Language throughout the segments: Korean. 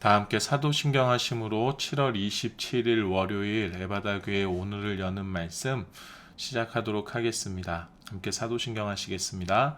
다 함께 사도신경 하심으로 7월 27일 월요일 에바다교회 오늘을 여는 말씀 시작하도록 하겠습니다. 함께 사도신경 하시겠습니다.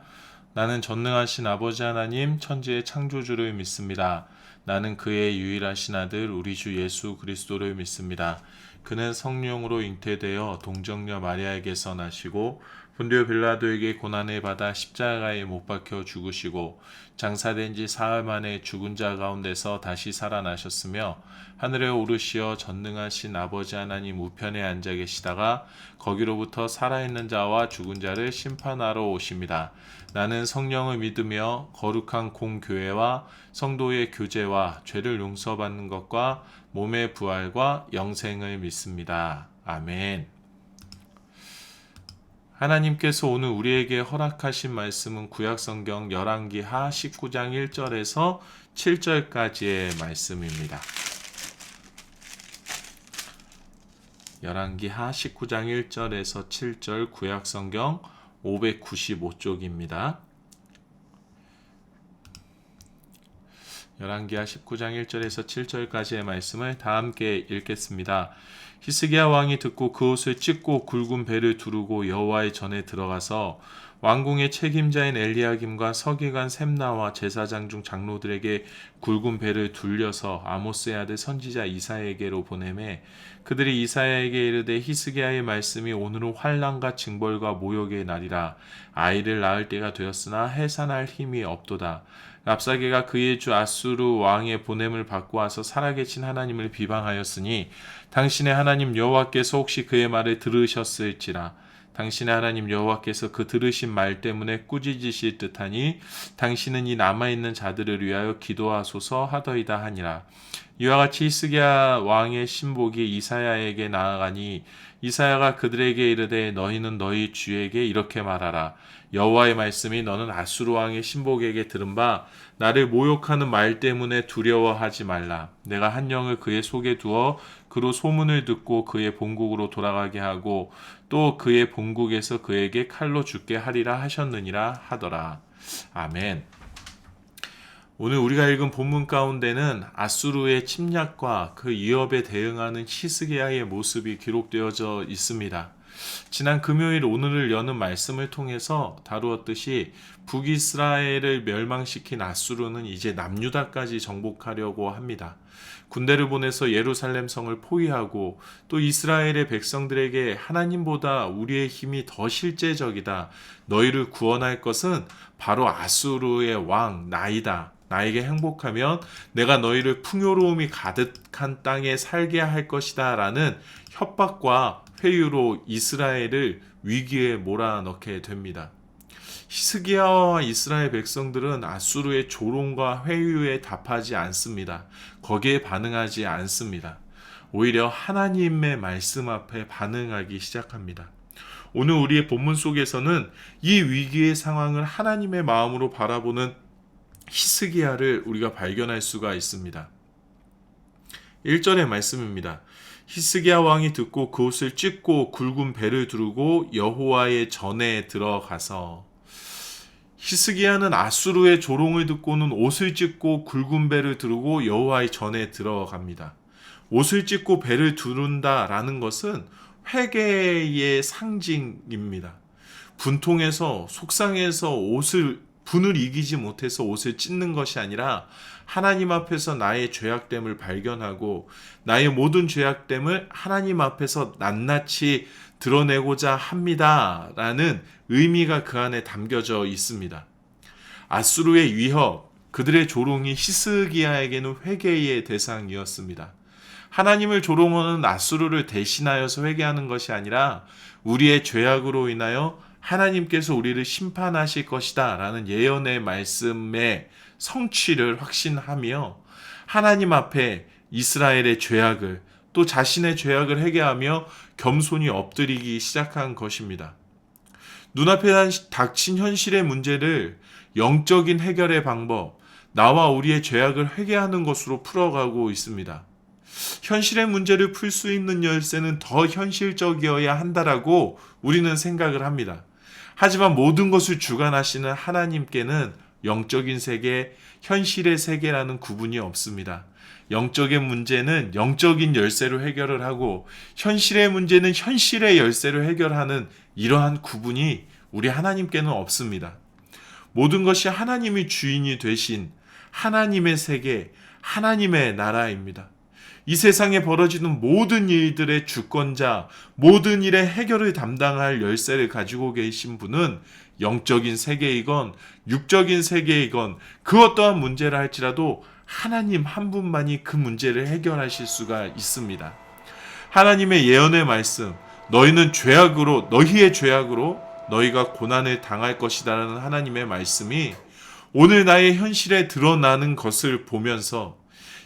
나는 전능하신 아버지 하나님 천지의 창조주를 믿습니다. 나는 그의 유일하신 아들 우리 주 예수 그리스도를 믿습니다. 그는 성령으로 잉태되어 동정녀 마리아에게서 나시고 본디오 빌라도에게 고난을 받아 십자가에 못 박혀 죽으시고 장사된 지 사흘 만에 죽은 자 가운데서 다시 살아나셨으며 하늘에 오르시어 전능하신 아버지 하나님 우편에 앉아 계시다가 거기로부터 살아있는 자와 죽은 자를 심판하러 오십니다. 나는 성령을 믿으며 거룩한 공교회와 성도의 교제와 죄를 용서받는 것과 몸의 부활과 영생을 믿습니다. 아멘. 하나님께서 오늘 우리에게 허락하신 말씀은 구약성경 열왕기하 19장 1절에서 7절까지의 말씀입니다. 열왕기하 19장 1절에서 7절 구약성경 595쪽입니다. 열왕기하 19장 1절에서 7절까지의 말씀을 다 함께 읽겠습니다. 히스기야 왕이 듣고 그 옷을 찢고 굵은 배를 두르고 여호와의 전에 들어가서 왕궁의 책임자인 엘리야김과 서기관 셈나와 제사장 중 장로들에게 굵은 배를 둘려서 아모스의 아들 선지자 이사야에게로 보내매 그들이 이사야에게 이르되 히스기야의 말씀이 오늘은 환난과 징벌과 모욕의 날이라 아이를 낳을 때가 되었으나 해산할 힘이 없도다. 랍사게가 그의 주 아수르 왕의 보냄을 받고 와서 살아계신 하나님을 비방하였으니 당신의 하나님 여호와께서 혹시 그의 말을 들으셨을지라. 당신의 하나님 여호와께서 그 들으신 말 때문에 꾸짖으실 듯하니 당신은 이 남아있는 자들을 위하여 기도하소서 하더이다 하니라. 이와 같이 히스기야 왕의 신복이 이사야에게 나아가니 이사야가 그들에게 이르되 너희는 너희 주에게 이렇게 말하라. 여호와의 말씀이 너는 아수르 왕의 신복에게 들은 바 나를 모욕하는 말 때문에 두려워하지 말라. 내가 한 영을 그의 속에 두어 그로 소문을 듣고 그의 본국으로 돌아가게 하고 또 그의 본국에서 그에게 칼로 죽게 하리라 하셨느니라 하더라. 아멘. 오늘 우리가 읽은 본문 가운데는 아수르의 침략과 그 위협에 대응하는 히스기야의 모습이 기록되어져 있습니다. 지난 금요일 오늘을 여는 말씀을 통해서 다루었듯이 북이스라엘을 멸망시킨 아수르는 이제 남유다까지 정복하려고 합니다. 군대를 보내서 예루살렘 성을 포위하고 또 이스라엘의 백성들에게 하나님보다 우리의 힘이 더 실제적이다. 너희를 구원할 것은 바로 아수르의 왕 나이다. 나에게 행복하면 내가 너희를 풍요로움이 가득한 땅에 살게 할 것이다 라는 협박과 회유로 이스라엘을 위기에 몰아넣게 됩니다. 히스기야와 이스라엘 백성들은 아수르의 조롱과 회유에 답하지 않습니다. 거기에 반응하지 않습니다. 오히려 하나님의 말씀 앞에 반응하기 시작합니다. 오늘 우리의 본문 속에서는 이 위기의 상황을 하나님의 마음으로 바라보는 히스기야를 우리가 발견할 수가 있습니다. 1절의 말씀입니다. 히스기야 왕이 듣고 그 옷을 찢고 굵은 배를 두르고 여호와의 전에 들어가서 히스기야는 아수르의 조롱을 듣고는 옷을 찢고 굵은 배를 두르고 여호와의 전에 들어갑니다. 옷을 찢고 배를 두른다라는 것은 회개의 상징입니다. 분통해서 속상해서 분을 이기지 못해서 옷을 찢는 것이 아니라 하나님 앞에서 나의 죄악됨을 발견하고 나의 모든 죄악됨을 하나님 앞에서 낱낱이 드러내고자 합니다. 라는 의미가 그 안에 담겨져 있습니다. 아수르의 위협, 그들의 조롱이 히스기야에게는 회개의 대상이었습니다. 하나님을 조롱하는 아수르를 대신하여서 회개하는 것이 아니라 우리의 죄악으로 인하여 하나님께서 우리를 심판하실 것이다 라는 예언의 말씀의 성취를 확신하며 하나님 앞에 이스라엘의 죄악을 또 자신의 죄악을 회개하며 겸손히 엎드리기 시작한 것입니다. 눈앞에 닥친 현실의 문제를 영적인 해결의 방법, 나와 우리의 죄악을 회개하는 것으로 풀어가고 있습니다. 현실의 문제를 풀 수 있는 열쇠는 더 현실적이어야 한다라고 우리는 생각을 합니다. 하지만 모든 것을 주관하시는 하나님께는 영적인 세계, 현실의 세계라는 구분이 없습니다. 영적인 문제는 영적인 열쇠로 해결을 하고 현실의 문제는 현실의 열쇠로 해결하는 이러한 구분이 우리 하나님께는 없습니다. 모든 것이 하나님이 주인이 되신 하나님의 세계, 하나님의 나라입니다. 이 세상에 벌어지는 모든 일들의 주권자, 모든 일의 해결을 담당할 열쇠를 가지고 계신 분은 영적인 세계이건 육적인 세계이건 그 어떠한 문제를 할지라도 하나님 한 분만이 그 문제를 해결하실 수가 있습니다. 하나님의 예언의 말씀, 너희의 죄악으로 너희가 고난을 당할 것이다라는 하나님의 말씀이 오늘 나의 현실에 드러나는 것을 보면서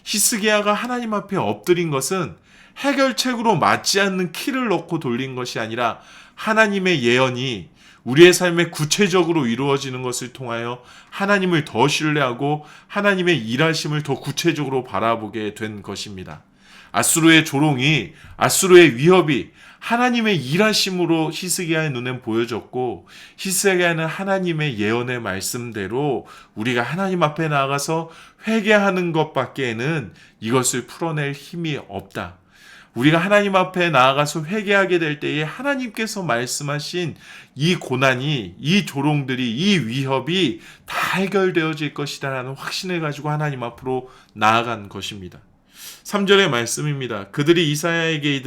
히스기야가 하나님 앞에 엎드린 것은 해결책으로 맞지 않는 키를 넣고 돌린 것이 아니라 하나님의 예언이 우리의 삶에 구체적으로 이루어지는 것을 통하여 하나님을 더 신뢰하고 하나님의 일하심을 더 구체적으로 바라보게 된 것입니다. 아수르의 조롱이, 아수르의 위협이 하나님의 일하심으로 히스기야의 눈엔 보여졌고 히스기야는 하나님의 예언의 말씀대로 우리가 하나님 앞에 나아가서 회개하는 것밖에는 이것을 풀어낼 힘이 없다. 우리가 하나님 앞에 나아가서 회개하게 될 때에 하나님께서 말씀하신 이 고난이, 이 조롱들이, 이 위협이 다 해결되어질 것이다 라는 확신을 가지고 하나님 앞으로 나아간 것입니다. 3절의 말씀입니다. 그들이 이사야에게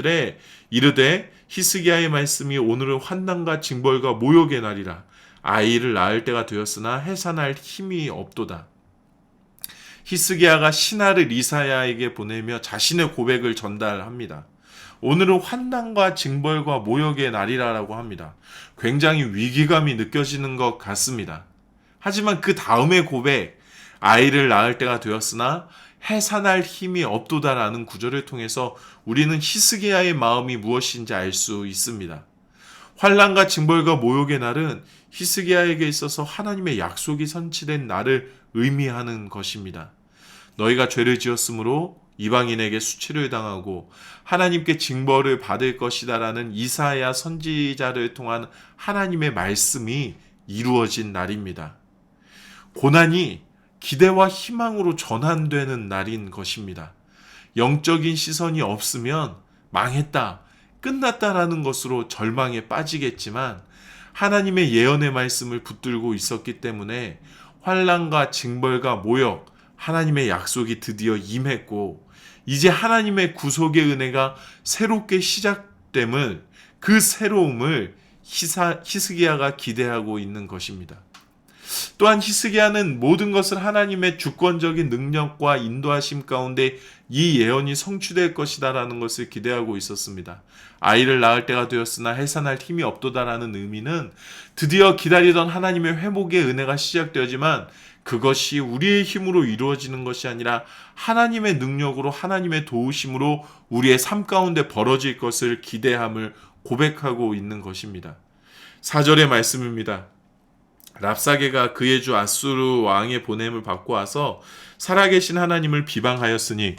이르되 히스기야의 말씀이 오늘은 환난과 징벌과 모욕의 날이라. 아이를 낳을 때가 되었으나 해산할 힘이 없도다. 히스기야가 신하를 이사야에게 보내며 자신의 고백을 전달합니다. 오늘은 환난과 징벌과 모욕의 날이라고 합니다. 굉장히 위기감이 느껴지는 것 같습니다. 하지만 그 다음의 고백, 아이를 낳을 때가 되었으나 해산할 힘이 없도다라는 구절을 통해서 우리는 히스기야의 마음이 무엇인지 알 수 있습니다. 환난과 징벌과 모욕의 날은 히스기야에게 있어서 하나님의 약속이 성취된 날을 의미하는 것입니다. 너희가 죄를 지었으므로 이방인에게 수치를 당하고 하나님께 징벌을 받을 것이다라는 이사야 선지자를 통한 하나님의 말씀이 이루어진 날입니다. 고난이 기대와 희망으로 전환되는 날인 것입니다. 영적인 시선이 없으면 망했다, 끝났다라는 것으로 절망에 빠지겠지만 하나님의 예언의 말씀을 붙들고 있었기 때문에 환난과 징벌과 모욕, 하나님의 약속이 드디어 임했고 이제 하나님의 구속의 은혜가 새롭게 시작됨을, 그 새로움을 히스기야가 기대하고 있는 것입니다. 또한 히스기야는 모든 것을 하나님의 주권적인 능력과 인도하심 가운데 이 예언이 성취될 것이다라는 것을 기대하고 있었습니다. 아이를 낳을 때가 되었으나 해산할 힘이 없도다라는 의미는 드디어 기다리던 하나님의 회복의 은혜가 시작되었지만 그것이 우리의 힘으로 이루어지는 것이 아니라 하나님의 능력으로, 하나님의 도우심으로 우리의 삶 가운데 벌어질 것을 기대함을 고백하고 있는 것입니다. 4절의 말씀입니다. 랍사게가 그의 주 아수르 왕의 보냄을 받고 와서 살아계신 하나님을 비방하였으니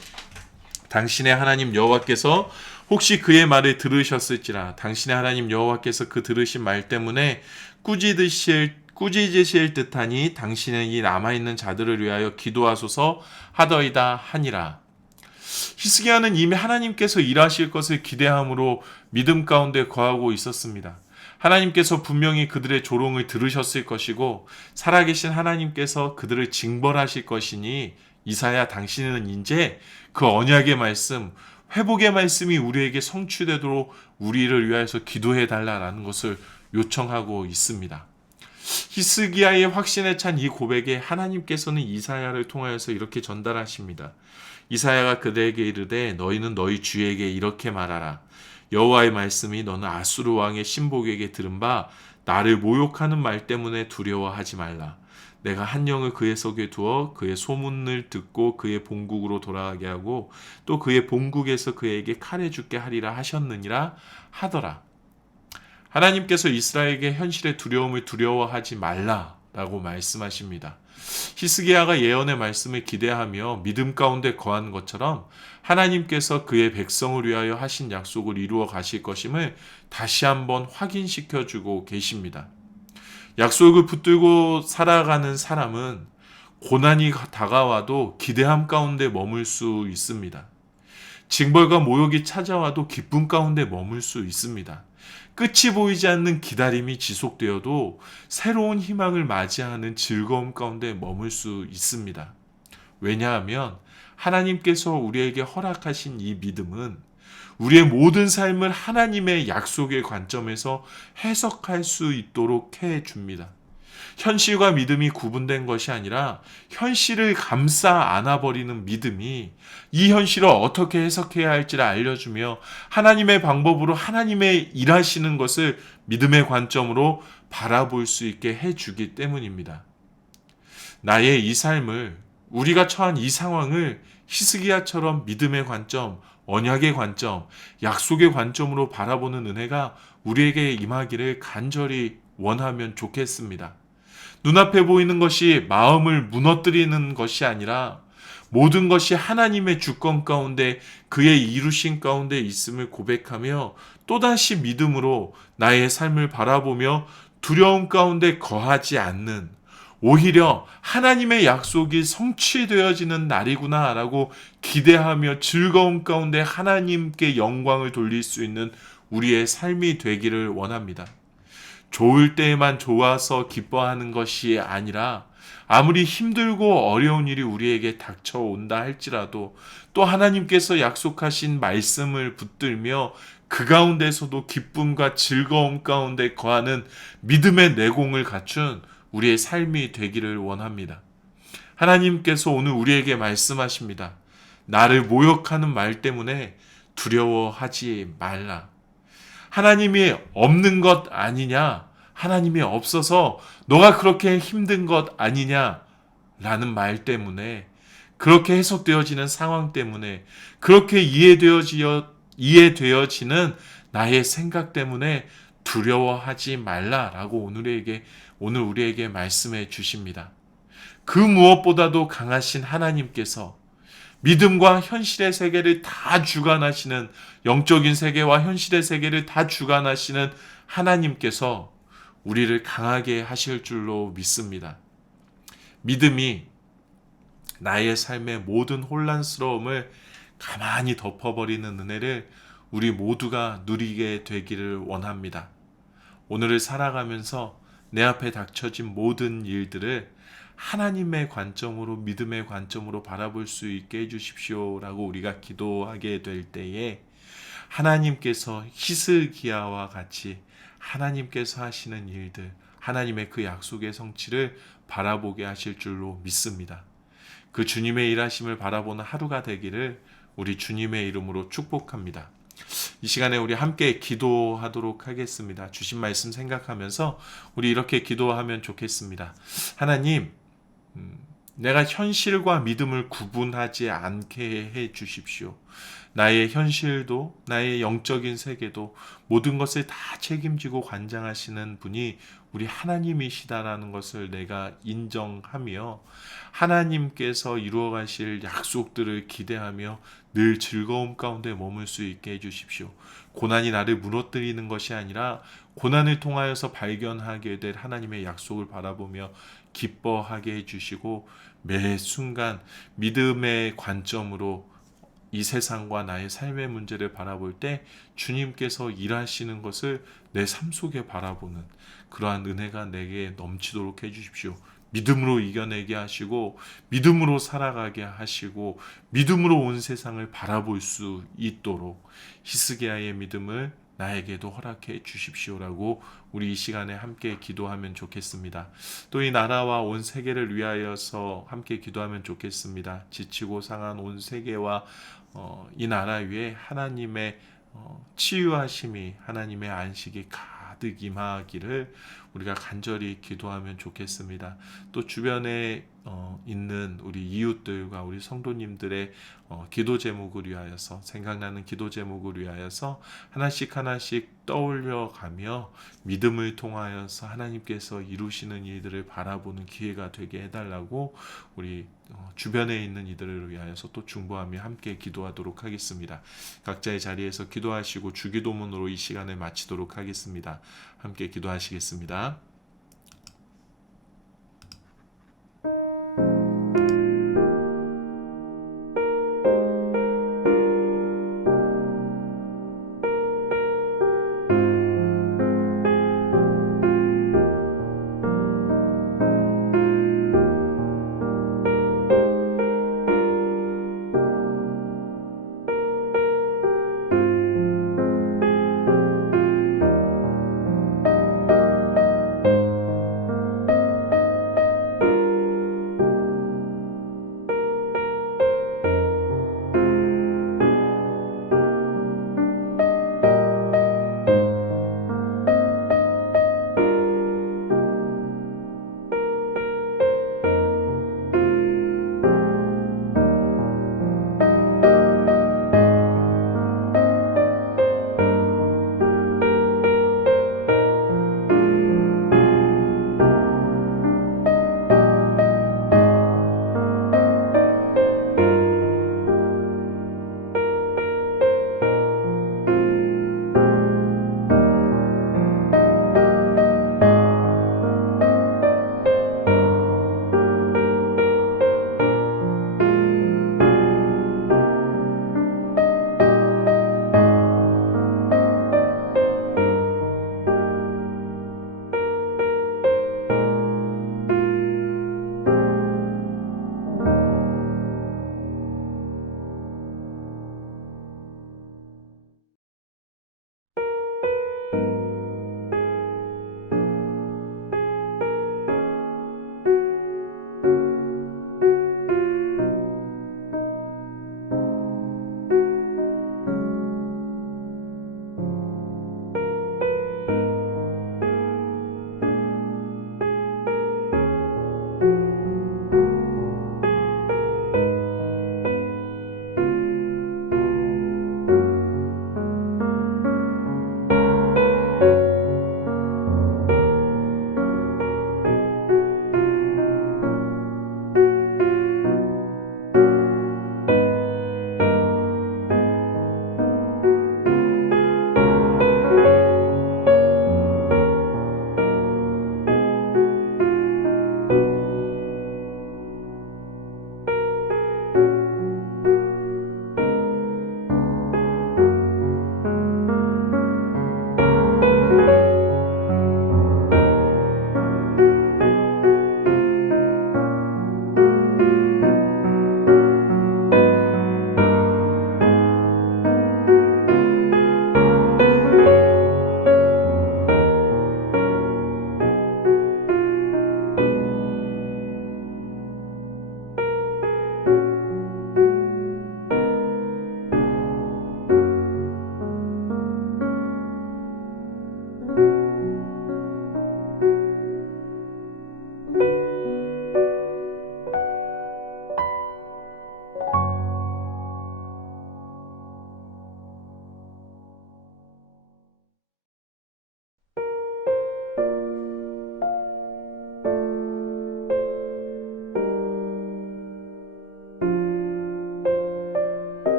당신의 하나님 여호와께서 혹시 그의 말을 들으셨을지라. 당신의 하나님 여호와께서 그 들으신 말 때문에 꾸짖으실 듯하니 당신은 이 남아있는 자들을 위하여 기도하소서 하더이다 하니라. 히스기야는 이미 하나님께서 일하실 것을 기대함으로 믿음 가운데 거하고 있었습니다. 하나님께서 분명히 그들의 조롱을 들으셨을 것이고 살아계신 하나님께서 그들을 징벌하실 것이니 이사야 당신은 이제 그 언약의 말씀, 회복의 말씀이 우리에게 성취되도록 우리를 위하여서 기도해 달라라는 것을 요청하고 있습니다. 히스기야의 확신에 찬 이 고백에 하나님께서는 이사야를 통하여서 이렇게 전달하십니다. 이사야가 그들에게 이르되 너희는 너희 주에게 이렇게 말하라. 여호와의 말씀이 너는 아수르 왕의 신복에게 들은 바 나를 모욕하는 말 때문에 두려워하지 말라. 내가 한 영을 그의 속에 두어 그의 소문을 듣고 그의 본국으로 돌아가게 하고 또 그의 본국에서 그에게 칼에 죽게 하리라 하셨느니라 하더라. 하나님께서 이스라엘에게 현실의 두려움을 두려워하지 말라라고 말씀하십니다. 히스기야가 예언의 말씀을 기대하며 믿음 가운데 거한 것처럼 하나님께서 그의 백성을 위하여 하신 약속을 이루어 가실 것임을 다시 한번 확인시켜주고 계십니다. 약속을 붙들고 살아가는 사람은 고난이 다가와도 기대함 가운데 머물 수 있습니다. 징벌과 모욕이 찾아와도 기쁨 가운데 머물 수 있습니다. 끝이 보이지 않는 기다림이 지속되어도 새로운 희망을 맞이하는 즐거움 가운데 머물 수 있습니다. 왜냐하면 하나님께서 우리에게 허락하신 이 믿음은 우리의 모든 삶을 하나님의 약속의 관점에서 해석할 수 있도록 해 줍니다. 현실과 믿음이 구분된 것이 아니라 현실을 감싸 안아버리는 믿음이 이 현실을 어떻게 해석해야 할지를 알려주며 하나님의 방법으로 하나님의 일하시는 것을 믿음의 관점으로 바라볼 수 있게 해주기 때문입니다. 나의 이 삶을, 우리가 처한 이 상황을 히스기야처럼 믿음의 관점, 언약의 관점, 약속의 관점으로 바라보는 은혜가 우리에게 임하기를 간절히 원하면 좋겠습니다. 눈앞에 보이는 것이 마음을 무너뜨리는 것이 아니라 모든 것이 하나님의 주권 가운데 그의 이루신 가운데 있음을 고백하며 또다시 믿음으로 나의 삶을 바라보며 두려움 가운데 거하지 않는, 오히려 하나님의 약속이 성취되어지는 날이구나라고 기대하며 즐거움 가운데 하나님께 영광을 돌릴 수 있는 우리의 삶이 되기를 원합니다. 좋을 때에만 좋아서 기뻐하는 것이 아니라 아무리 힘들고 어려운 일이 우리에게 닥쳐온다 할지라도 또 하나님께서 약속하신 말씀을 붙들며 그 가운데서도 기쁨과 즐거움 가운데 거하는 믿음의 내공을 갖춘 우리의 삶이 되기를 원합니다. 하나님께서 오늘 우리에게 말씀하십니다. 나를 모욕하는 말 때문에 두려워하지 말라. 하나님이 없는 것 아니냐? 하나님이 없어서 너가 그렇게 힘든 것 아니냐? 라는 말 때문에, 그렇게 해석되어지는 상황 때문에, 그렇게 이해되어지는 나의 생각 때문에 두려워하지 말라라고 오늘 우리에게 말씀해 주십니다. 그 무엇보다도 강하신 하나님께서 믿음과 현실의 세계를 다 주관하시는, 영적인 세계와 현실의 세계를 다 주관하시는 하나님께서 우리를 강하게 하실 줄로 믿습니다. 믿음이 나의 삶의 모든 혼란스러움을 가만히 덮어버리는 은혜를 우리 모두가 누리게 되기를 원합니다. 오늘을 살아가면서 내 앞에 닥쳐진 모든 일들을 하나님의 관점으로, 믿음의 관점으로 바라볼 수 있게 해주십시오라고 우리가 기도하게 될 때에 하나님께서 히스기야와 같이 하나님께서 하시는 일들, 하나님의 그 약속의 성취를 바라보게 하실 줄로 믿습니다. 그 주님의 일하심을 바라보는 하루가 되기를 우리 주님의 이름으로 축복합니다. 이 시간에 우리 함께 기도하도록 하겠습니다. 주신 말씀 생각하면서 우리 이렇게 기도하면 좋겠습니다. 하나님, 내가 현실과 믿음을 구분하지 않게 해 주십시오. 나의 현실도 나의 영적인 세계도 모든 것을 다 책임지고 관장하시는 분이 우리 하나님이시다라는 것을 내가 인정하며 하나님께서 이루어 가실 약속들을 기대하며 늘 즐거움 가운데 머물 수 있게 해주십시오. 고난이 나를 무너뜨리는 것이 아니라 고난을 통하여서 발견하게 될 하나님의 약속을 바라보며 기뻐하게 해주시고 매 순간 믿음의 관점으로 이 세상과 나의 삶의 문제를 바라볼 때 주님께서 일하시는 것을 내 삶 속에 바라보는 그러한 은혜가 내게 넘치도록 해주십시오. 믿음으로 이겨내게 하시고 믿음으로 살아가게 하시고 믿음으로 온 세상을 바라볼 수 있도록 히스기야의 믿음을 나에게도 허락해 주십시오라고 우리 이 시간에 함께 기도하면 좋겠습니다. 또 이 나라와 온 세계를 위하여서 함께 기도하면 좋겠습니다. 지치고 상한 온 세계와 이 나라 위에 하나님의 치유하심이, 하나님의 안식이 가득 임하기를 우리가 간절히 기도하면 좋겠습니다. 또 주변에 있는 우리 이웃들과 우리 성도님들의 기도 제목을 위하여서, 생각나는 기도 제목을 위하여서 하나씩 떠올려 가며 믿음을 통하여서 하나님께서 이루시는 일들을 바라보는 기회가 되게 해달라고 우리 주변에 있는 이들을 위하여서 또 중보하며 함께 기도하도록 하겠습니다. 각자의 자리에서 기도하시고 주기도문으로 이 시간을 마치도록 하겠습니다. 함께 기도하시겠습니다.